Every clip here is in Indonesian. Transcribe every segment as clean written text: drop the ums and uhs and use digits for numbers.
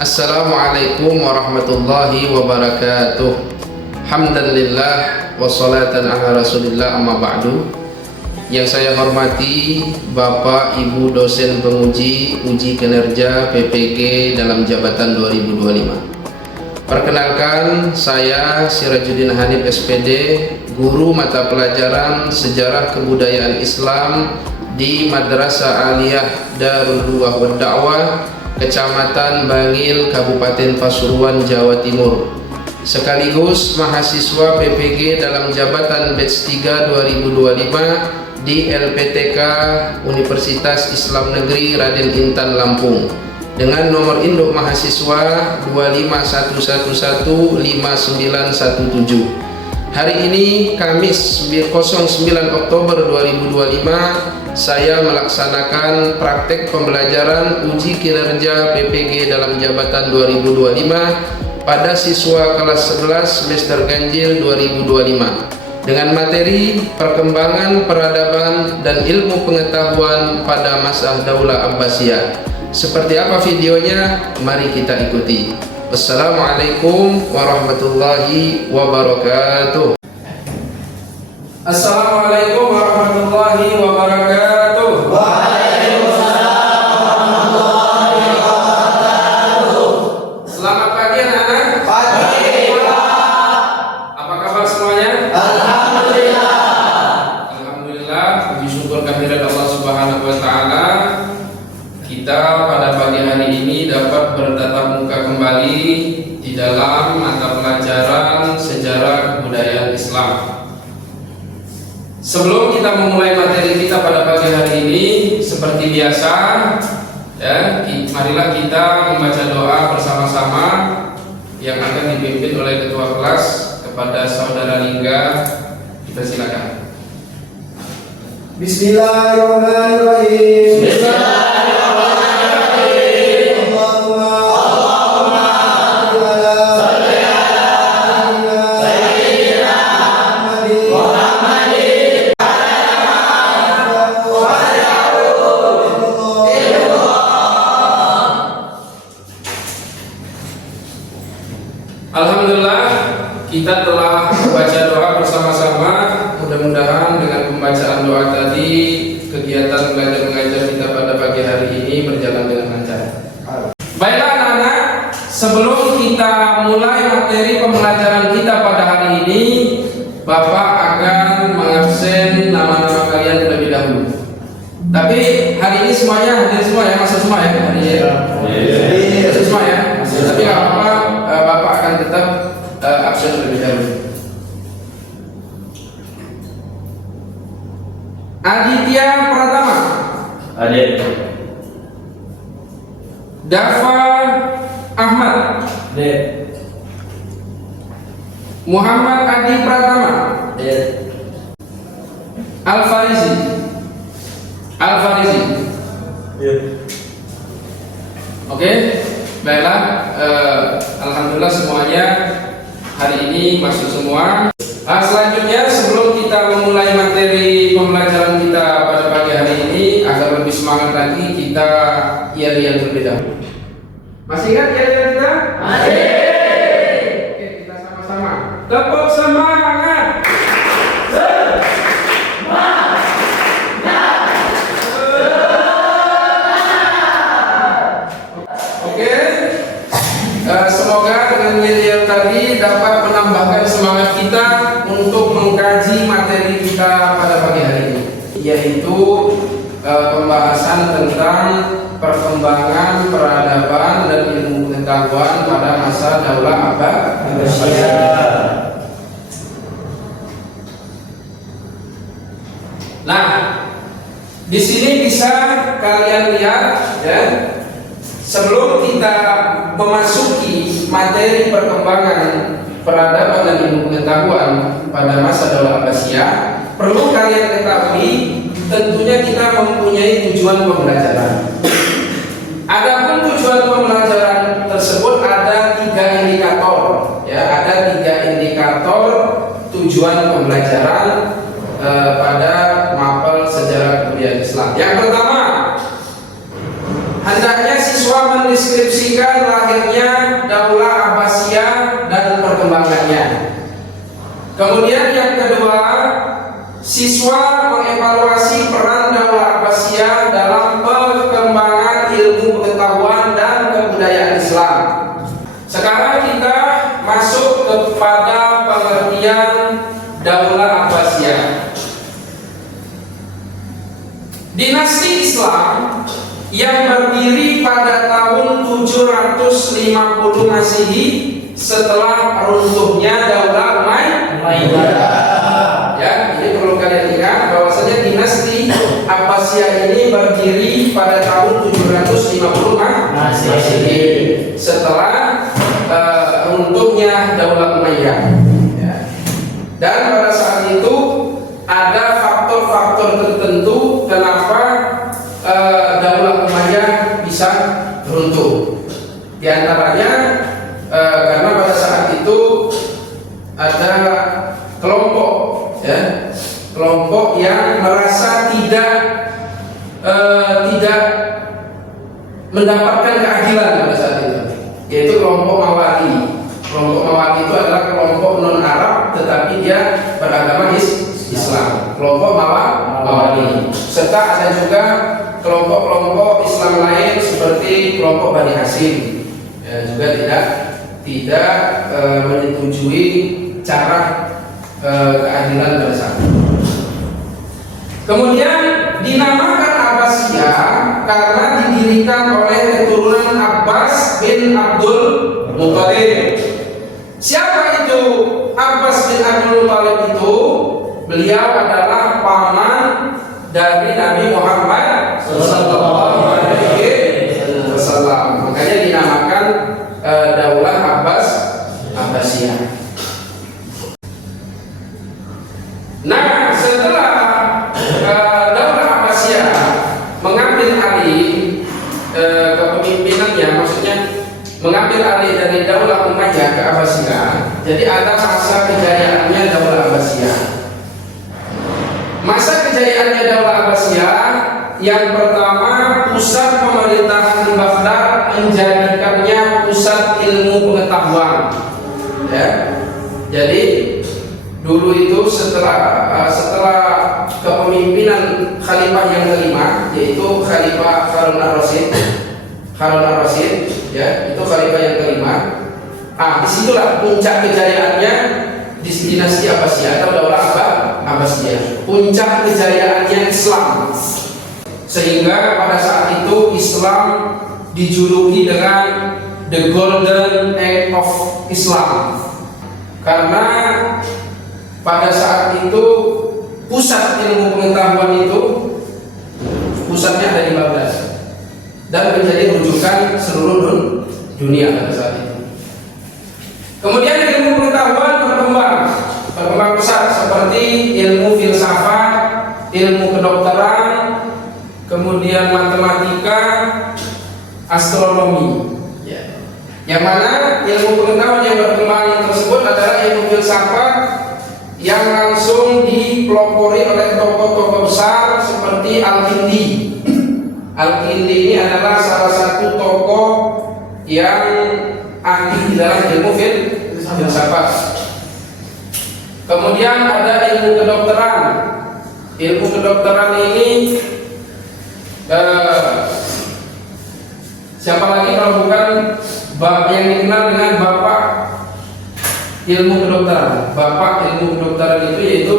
Assalamualaikum warahmatullahi wabarakatuh. Hamdanlillah wassalatan ala rasulillah, amma ba'du. Yang saya hormati Bapak Ibu dosen penguji uji kinerja PPG dalam jabatan 2025. Perkenalkan, saya Sirajuddin Hanif SPD, guru mata pelajaran Sejarah Kebudayaan Islam di Madrasah Aliyah Darul Luwah wad Da'wah, Kecamatan Bangil, Kabupaten Pasuruan, Jawa Timur, sekaligus mahasiswa PPG dalam jabatan batch 3 2025 di LPTK Universitas Islam Negeri Raden Intan Lampung dengan nomor induk mahasiswa 251115917. Hari ini Kamis 09 Oktober 2025, saya melaksanakan praktek pembelajaran uji kinerja PPG dalam jabatan 2025 pada siswa kelas 11 semester ganjil 2025 dengan materi perkembangan peradaban dan ilmu pengetahuan pada masa Daulah Abbasiyah. Seperti apa videonya? Mari kita ikuti. Wassalamualaikum warahmatullahi wabarakatuh. Assalamualaikum warahmatullahi wabarakatuh. Waalaikumsalam warahmatullahi wabarakatuh. Selamat pagi anak-anak. Pagi, Pak. Apa kabar semuanya? Alhamdulillah. Alhamdulillah, puji syukur kehadirat Allah Subhanahu wa taala. Kita pada pagi hari ini dapat bertatap muka kembali di dalam mata pelajaran Sejarah Kebudayaan Islam. Sebelum kita memulai materi kita pada pagi hari ini, seperti biasa, ya, marilah kita membaca doa bersama-sama yang akan dipimpin oleh ketua kelas kepada saudara Lingga. Kita silakan. Bismillahirrahmanirrahim. Alhamdulillah, kita telah membaca doa bersama-sama. Mudah-mudahan dengan pembacaan doa tadi, kegiatan belajar mengajar kita pada pagi hari ini berjalan dengan lancar. Baiklah anak-anak, sebelum kita mulai materi pembelajaran kita pada hari ini, Bapak akan mengabsen nama-nama kalian terlebih dahulu. Tapi hari ini semuanya hadir semua ya, masuk semua ya hari ini. Masuk semua ya. Tapi nggak apa-apa, Bapak akan tetap absen terlebih dahulu. Aditya Pratama. Hadir. Dafa Ahmad. Hadir. Muhammad Adi Pratama. Hadir. Al-Farizi. Oke, baiklah. Alhamdulillah semuanya hari ini masuk semua. Selanjutnya, sebelum kita memulai materi pembelajaran kita pada pagi hari ini, agar lebih semangat lagi, kita iya-iya terlebih dahulu. Masih ingat iya-iya kita? Masih. Oke, kita sama-sama tepuk semangat. Oke, semoga dengan nilai tadi dapat menambahkan semangat kita untuk mengkaji materi kita pada pagi hari ini, yaitu pembahasan tentang perkembangan peradaban dan ilmu pengetahuan pada masa Daulah Abbasiyah. Nah, di sini bisa kalian lihat ya. Sebelum kita memasuki materi perkembangan peradaban dan ilmu pengetahuan pada masa Daulah Abbasiyah, perlu kalian ketahui tentunya kita mempunyai tujuan pembelajaran. Adapun tujuan pembelajaran tersebut ada 3 indikator, ya, ada 3 indikator tujuan pembelajaran pada mapel Sejarah Kebudayaan Islam. Yang pertama, hendaknya siswa mendeskripsikan lahirnya Daulah Abbasiyah dan perkembangannya. Kemudian yang kedua, siswa mengevaluasi peran Daulah Abbasiyah dalam perkembangan ilmu pengetahuan dan kebudayaan Islam. Sekarang kita masuk kepada pengertian Daulah Abbasiyah. Dinasti Islam yang berdiri pada tahun 750 Masehi setelah runtuhnya Daulah Umayyah. Ya, ini perlu kalian ingat bahwasanya dinasti Abbasiyah ini berdiri pada tahun 750 Masehi setelah runtuhnya Daulah Umayyah. Ya. Dan pada saat itu ada faktor-faktor tertentu kenapa Daulah Umayyah bisa runtuh. Di antaranya karena pada saat itu ada kelompok, ya, kelompok yang merasa tidak mendapatkan keadilan pada saat itu, yaitu kelompok Mawali. Kelompok Mawali itu adalah kelompok non Arab tetapi dia beragama Islam. Kelompok Mawali. Serta ada juga kelompok-kelompok Islam lain seperti kelompok Bani Hashim, ya, juga tidak menyetujui cara keadilan pada saat itu. Kemudian dinamakan Abbasiyah karena didirikan oleh keturunan Abbas bin Abdul Muthalib. Siapa itu Abbas bin Abdul Muthalib itu? Beliau adalah paman dari Nabi Muhammad sallallahu alaihi wasallam. Makanya dinamakan Daulah Abbasiyah. Nah, setelah Daulah Abbasiyah mengambil alih kepemimpinannya, maksudnya mengambil alih dari Daulah Umayyah ke Abbasiyah, jadi ada masa kejayaannya Daulah Abbasiyah. Masa kejayaannya Daulah Abbasiyah yang pertama, pusat pemerintahan di Baghdad menjadikannya pusat ilmu pengetahuan. Ya, jadi dulu itu setelah kepemimpinan Khalifah yang kelima, yaitu Khalifah Harun ar-Rasyid, ya, itu Khalifah yang kelima. Disitulah puncak kejayaannya di dinasti Abbasiyah atau Daulah Abbasiyah. Puncak kejayaannya Islam, sehingga pada saat itu Islam dijuluki dengan the Golden Age of Islam, karena pada saat itu pusat ilmu pengetahuan itu pusatnya ada di Baghdad dan menjadi rujukan seluruh dunia pada saat itu. Kemudian ilmu pengetahuan berkembang pesat seperti ilmu filsafat, ilmu kedokteran, kemudian matematika, astronomi. Ya. Yang mana ilmu pengetahuan yang berkembang tersebut adalah ilmu filsafat yang langsung dipelopori oleh tokoh-tokoh besar seperti Al-Kindi. Al-Kindi ini adalah salah satu tokoh yang ahli di dalam ilmu filsafat. Kemudian ada ilmu kedokteran. Ilmu kedokteran ini siapa lagi kalau bukan yang dikenal dengan bapak ilmu kedokteran. Bapak ilmu kedokteran itu yaitu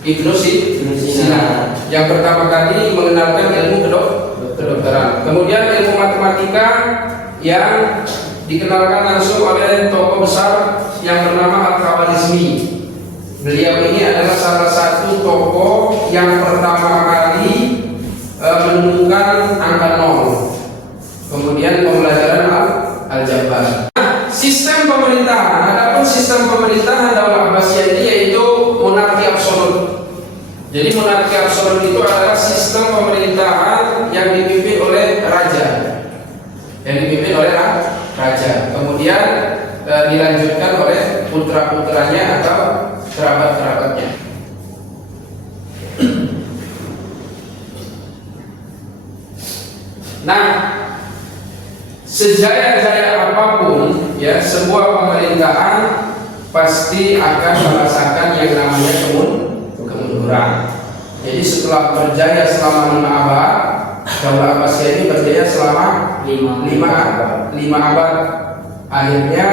Ibnu Sina, yang pertama kali mengenalkan ilmu kedokteran. Kemudian ilmu matematika yang dikenalkan langsung oleh tokoh besar yang bernama Al-Khwarizmi. Beliau ini adalah salah satu tokoh yang pertama kali menemukan angka 0. Kemudian pembelajaran Al-Jabar. Sistem pemerintahan, adapun sistem pemerintahan Daulah Abbasiyah ini yaitu monarki absolut. Jadi monarki absolut itu adalah sistem pemerintahan yang dipimpin oleh raja. Kemudian dilanjutkan oleh putra-putranya atau kerabat-kerabatnya. Nah, sejaya-jaya apapun ya sebuah pemerintahan pasti akan merasakan yang namanya kemunduran. Jadi setelah berjaya selama 5 abad, Daulah Abbasiyah ini berjaya selama 5 abad. Akhirnya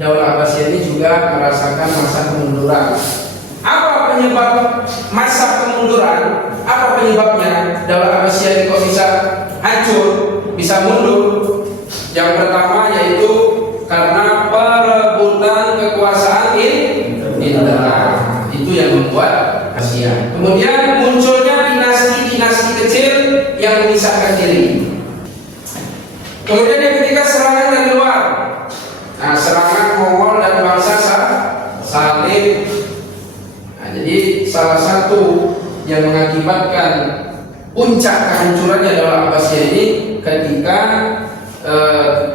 Daulah Abbasiyah ini juga merasakan masa kemunduran. Apa penyebab masa kemunduran? Apa penyebabnya Daulah Abbasiyah ini kok bisa hancur, bisa mundur? Yang pertama yaitu karena perebutan kekuasaan internal. Itu yang membuat Asia. Kemudian munculnya dinasti-dinasti kecil yang memisahkan diri. Kemudian yang ketiga serangan dari luar. Nah, serangan Mongol dan bangsa Salim. Nah, jadi salah satu yang mengakibatkan puncak kehancurannya Daulah Abbasiyah ini ketika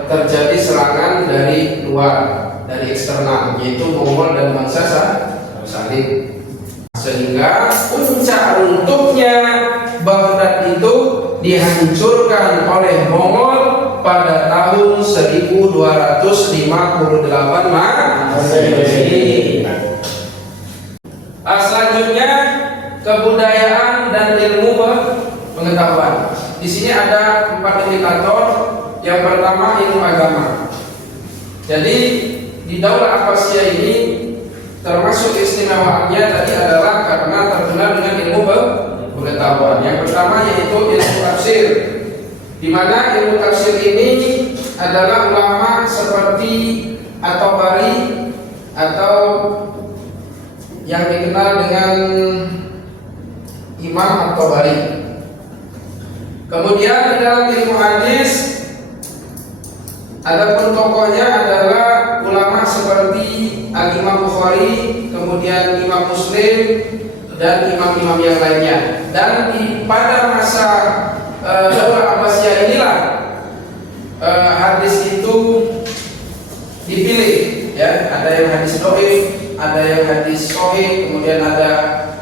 terjadi serangan dari luar, dari eksternal, yaitu Mongol dan bangsa Salim. Sehingga puncak runtuhnya Baghdad itu dihancurkan oleh Mongol pada tahun 1258 Masehi. Selanjutnya kebudayaan dan ilmu pengetahuan. Di sini ada 4 indikator. Yang pertama ilmu agama. Jadi di Daulah Abbasiyah ini termasuk istimewaannya tadi adalah karena terkenal dengan ilmu pengetahuan. Yang pertama yaitu ilmu tafsir, di mana ilmu tafsir ini adalah ulama seperti At-Tabari atau yang dikenal dengan Imam At-Tabari. Kemudian di dalam ilmu hadis, adapun tokohnya adalah ulama seperti Al-Imam Bukhari, kemudian Imam Muslim dan imam-imam yang lainnya. Dan pada masa Daulah Abbasiyah inilah hadis itu dipilih, ya. Ada yang hadis dhaif, ada yang hadis sahih, kemudian ada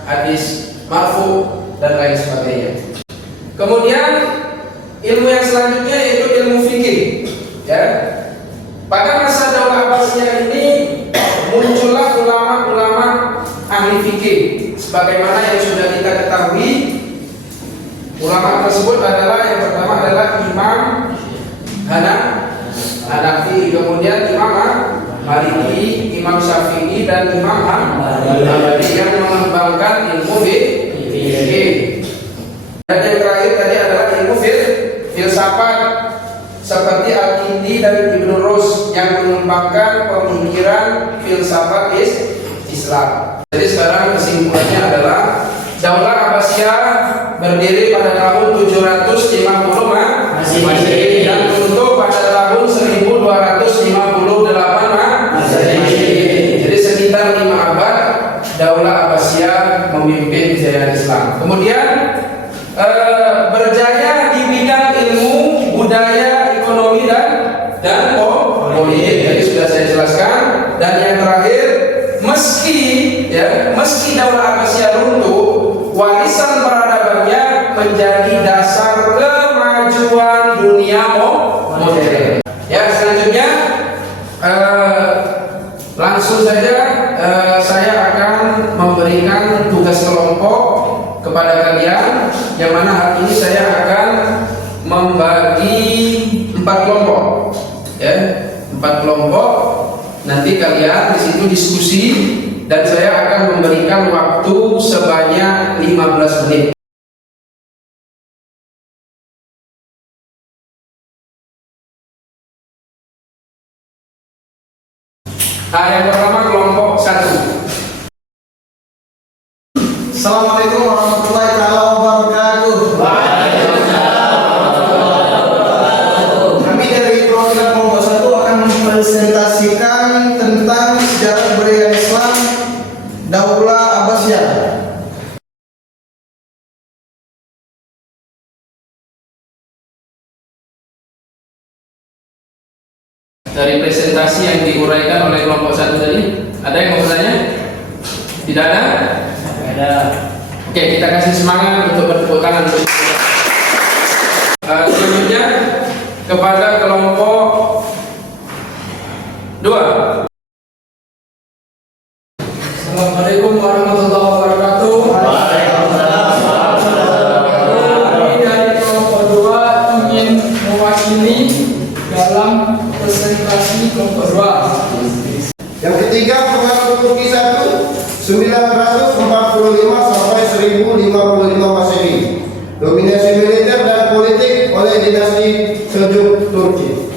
hadis marfu dan lain sebagainya. Kemudian ilmu yang selanjutnya yaitu ilmu fikih, ya. Pada masa Daulah Abbasiyah ini muncullah ulama-ulama ahli fikih. Sebagaimana yang sudah kita ketahui, ulama tersebut adalah yang pertama adalah Imam Hanafi, kemudian Imam Maliki, Imam Syafi'i dan Imam Hambali yang mengembangkan ilmu fikih. Dan yang terakhir tadi adalah ilmu filsafat seperti Al-Kindi dan Ibnu Rus yang mengembangkan pemikiran filsafat Islam. Jadi sekarang kesimpulannya adalah Daulah Abbasiyah berdiri pada tahun 750 Masehi dan runtuh pada tahun 1258 Masehi. Jadi sekitar 5 abad Daulah Abbasiyah memimpin kejayaan Islam. Kemudian berjaya di bidang ilmu, budaya, ekonomi dan politik. Jadi sudah saya jelaskan. Dan yang terakhir, meski Daulah Abbasiyah runtuh, warisan peradabannya menjadi dasar kemajuan dunia modern. Ya, selanjutnya langsung saja saya akan memberikan tugas kelompok kepada kalian, yang mana hari ini saya akan membagi 4 kelompok, ya, 4 kelompok. Nanti kalian di situ diskusi dan saya akan memberikan waktu sebanyak 15 menit. Nah, yang pertama kelompok 1. Assalamualaikum warahmatullahi wabarakatuh. Kami dari program kelompok 1 akan mempresentasikan tentang sejarah budaya Islam Daulah Abbasiyah. Dari presentasi yang diuraikan oleh kelompok 1 tadi, ada yang mau bertanya? Tidak ada? Ada. Oke, kita kasih semangat untuk bertepuk tangan. Selanjutnya kepada kelompok 2. Assalamualaikum warahmatullahi wabarakatuh. Kami dari kelompok 2 ingin mewakili dalam presentasi kelompok 2. Yang ketiga, pengaruh Turki 1 945 sampai 1055 Masehi. Dominasi militer dan politik oleh dinasti Seljuk Turki.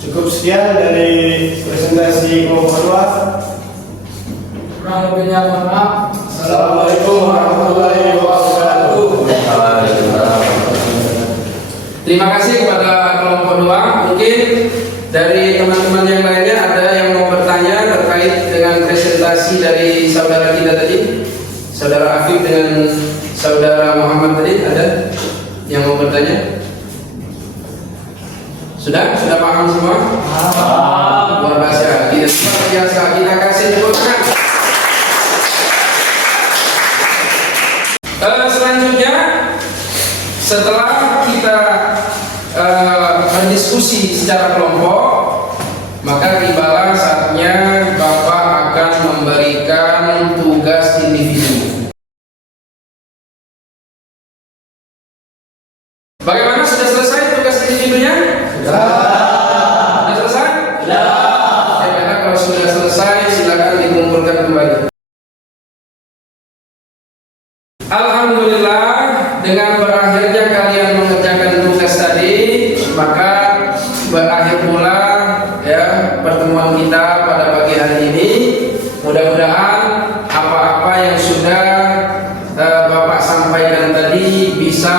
Cukup sekian dari presentasi kelompok 2. Kurang lebihnya mohon maaf. Assalamualaikum warahmatullahi wabarakatuh. Terima kasih kepada kelompok 2. Mungkin dari teman-teman yang lainnya ada yang mau bertanya terkait dengan presentasi dari saudara kita tadi, saudara Afif dengan saudara Muhammad tadi, ada yang mau bertanya? Sudah paham semua? Luar biasa, kita luar biasa, kita kasih tepuk tangan. Selanjutnya, setelah kita berdiskusi secara kelompok, maka tibalah saatnya Bapak akan memberikan tugas individu. Bagaimana, sudah selesai tugas individunya? Sudah selesai? Ya, karena kalau sudah selesai silakan dikumpulkan kembali. Alhamdulillah, dengan berakhirnya kalian mengerjakan tugas tadi, maka berakhir pula ya pertemuan kita pada pagi hari ini. Mudah-mudahan apa-apa yang sudah Bapak sampaikan tadi bisa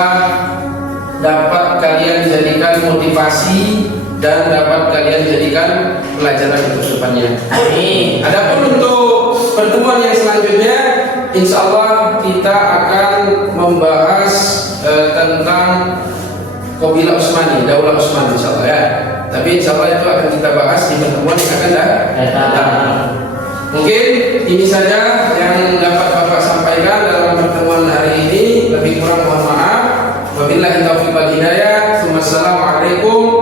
dapat kalian jadikan motivasi dan dapat kalian jadikan pelajaran untuk depannya. Amin. Adapun untuk pertemuan yang selanjutnya, insya Allah kita akan membahas tentang Qabilah Utsmani, Daulah Utsmani, insya Allah ya. Tapi insya Allah itu akan kita bahas di pertemuan yang akan datang. Mungkin ini saja yang dapat Bapak sampaikan dalam pertemuan hari ini. Lebih kurang mohon maaf. Wabillahi taufiq wal hidayah. Wassalamualaikum